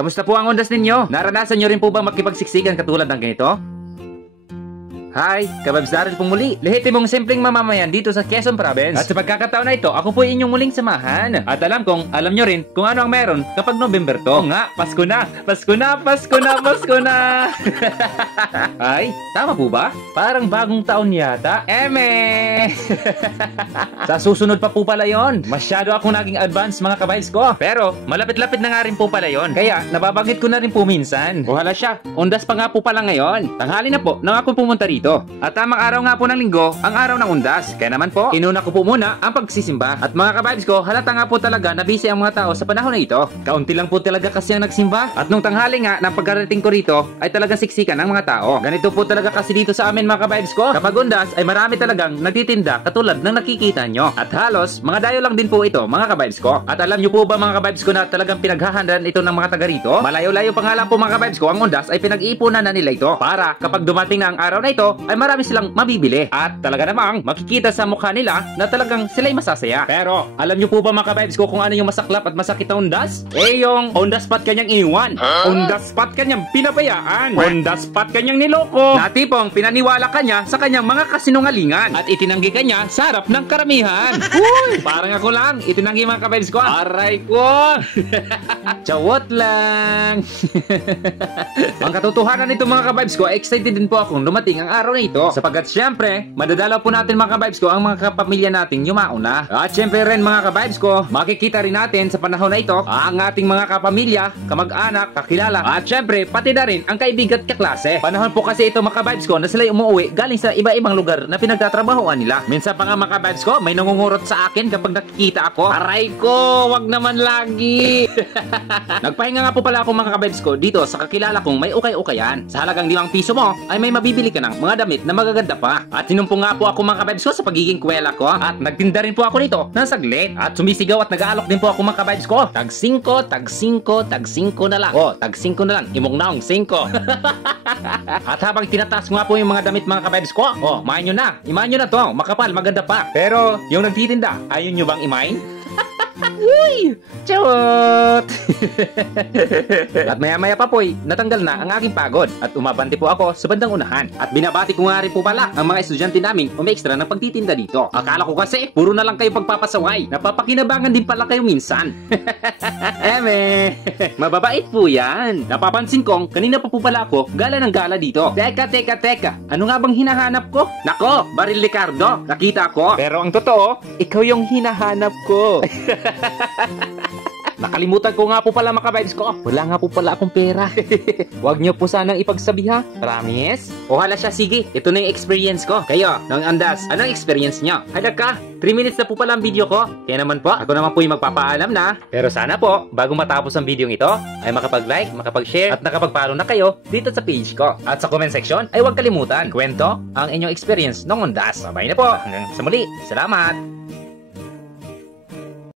Kamusta po ang ondas ninyo? Naranasan nyo rin po ba makipagsiksikan katulad ng ganito? Hi, Kababs Daryl pong muli. Lehitimong simpleng mamamayan dito sa Quezon Province. At sa pagkakataon na ito, ako po inyong muling samahan. At alam nyo rin kung ano ang meron kapag November to. Oo nga, Pasko na! Pasko na! Pasko na! Pasko na! Ay, tama po ba? Parang bagong taon yata. Eme! Sa susunod pa po pala yon. Masyado akong naging advance mga kababs ko. Pero, malapit-lapit na nga rin po pala yon. Kaya, nababanggit ko na rin po minsan. Buhala siya. Ondas pa nga po pala ngayon. Tanghali na po nang ako pumunta rito. At tamang araw nga po ng linggo, ang araw ng undas. Kaya naman po, inuna ko po muna ang pagsisimba. At mga kababs ko, halata nga po talaga na busy ang mga tao sa panahon na ito. Kaunti lang po talaga kasi ang nagsimba. At nung tanghali nga, ng pagkarating ko rito, ay talagang siksikan ang mga tao. Ganito po talaga kasi dito sa amin mga kababs ko. Kapag undas, ay marami talagang nagtitinda katulad ng nakikita nyo. At halos, mga dayo lang din po ito mga kababs ko. At alam nyo po ba mga kababs ko na talagang pinaghahandaan ito ng mga taga rito? Malayo-layo pa nga lang po mga kababs ko, ang undas ay pinag-iipunan na nila ito. Para kapag dumating na ang araw na ito, ay marami silang mabibili. At talaga namang makikita sa mukha nila na talagang sila'y masasaya. Pero, alam nyo po ba mga kababs ko kung ano yung masaklap at masakit na undas? Eh yung undas spot kanyang iniwan. Undas spot kanyang pinabayaan. Undas spot kanyang niloko. Na tipong pinaniwala kanya sa kanyang mga kasinungalingan. At itinanggi kanya sa harap ng karamihan. Uy! Parang ako lang. Itinanggi mga kababs ko. Aray ko! Chawot lang! Ang katotohanan nito mga kababs ko, excited din po akong dumating ang araw na ito. Sapagkat syempre, madadalaw po natin mga kababs ko ang mga kapamilya nating yumauna. At syempre rin mga kababs ko, makikita rin natin sa panahon na ito ang ating mga kapamilya, kamag-anak, kakilala. At syempre, pati na rin ang kaibigan at kaklase. Panahon po kasi ito mga kababs ko na sila'y umuwi galing sa iba-ibang lugar na pinagtatrabahoan nila. Minsan pa nga mga kababs ko, may nangungurot sa akin kapag nakikita ako. Aray ko, wag naman lagi! Nagpahinga nga po pala ako mga kababs ko dito sa kakilala kong may ukay-ukayan. Sa halagang 5 piso mo, ay may mabibili ka ng mga damit na magaganda pa. At sinumpong nga po ako mga kababs ko sa pagiging kwela ko. At nagtinda rin po ako nito ng saglit. At sumisigaw at nag-aalok din po ako mga kababs ko. Tag 5, tag 5, tag 5 na lang. O, tag 5 na lang. Imong naong 5. At habang tinataas nga po yung mga damit mga kababs ko, o, main nyo na. Imahin nyo na to. Makapal, maganda pa. Pero, yung nagtitinda, ayaw nyo bang imahin? Uy! Chawot! At maya-maya pa po'y natanggal na ang aking pagod at umabante po ako sa bandang unahan. At binabati ko nga rin po pala ang mga estudyante namin umekstra ng pagtitinda dito. Akala ko kasi puro na lang kayo pagpapasaway. Napapakinabangan din pala kayo minsan. Eme! Mababait po yan. Napapansin kong kanina pa po pala ako gala ng gala dito. Teka. Ano nga bang hinahanap ko? Nako, Baril Ricardo. Nakita ko. Pero ang totoo, ikaw yung hinahanap ko. Nakalimutan ko nga po pala mga kababs ko. Wala nga po pala akong pera. Huwag nyo po sanang ipagsabi ha. Promise? O hala siya, sige. Ito na yung experience ko. Kayo, nang andas, anong experience nyo? Halaka, 3 minutes na po pala ang video ko. Kaya naman po, ako naman po yung magpapaalam na. Pero sana po, bago matapos ang video ito, ay makapag-like, makapag-share, at nakapag-follow na kayo dito sa page ko. At sa comment section, ay huwag kalimutan, kwento ang inyong experience nung undas. Bye na po. Hanggang sa muli. Salamat!